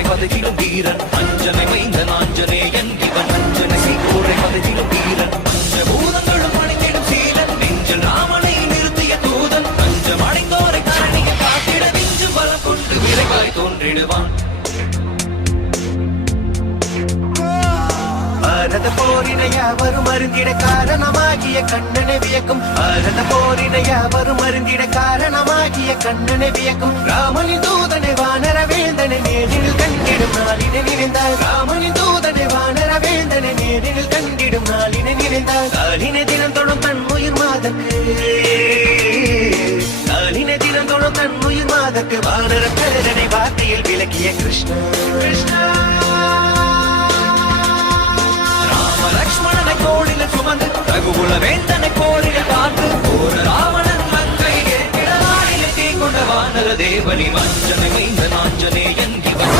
சீகோரை பதகிலும் வீரன் அஞ்சனை மைந்தன் ஆஞ்சநேயன் இவன் அஞ்சனை சீகோரை பதகிலும் வீரன் பஞ்சபூதங்களும் அணிந்திடும் சீலன் நெஞ்சில் ராமனை நிறுத்திய தூதன் பஞ்சம் அடைந்தோரை கரணியை காத்திட நெஞ்சும் பலம் கொண்டு விரைவாய் தோன்றிடுவான். பாரத போரினை யாவரும் அருந்திட காரணமாகிய கண்ணனை வியக்கும் பாரத போரினை யாவரும் அருந்திட காரணமாகிய கண்ணனை வியக்கும் ராமனின் தூதனை வானர வேந்தனை நேரில் கண்டிடும் நாளினை நினைந்தார் ராமனின் தூதனை வானர வேந்தனை நேரில் கண்டிடும் நாளினை நினைந்தார் காலினை தினம் தொடும் தன் உயிர் மாதக்கு காலினை தினம் தொடும் தன் உயிர் மாதக்கு வானர பேரனை வார்த்தையில் விளக்கிய கிருஷ்ணா கிருஷ்ணா லக்ஷ்மணனை தோளில் சுமந்து ரகுகுல வேந்தனை போரில் பார்த்து போர ராவணன் மங்கை ஏற்கிட நாளில் தீ கொண்ட வானர தேவனி வஞ்சனை மைந்த நாஞ்சனேயன் இவன்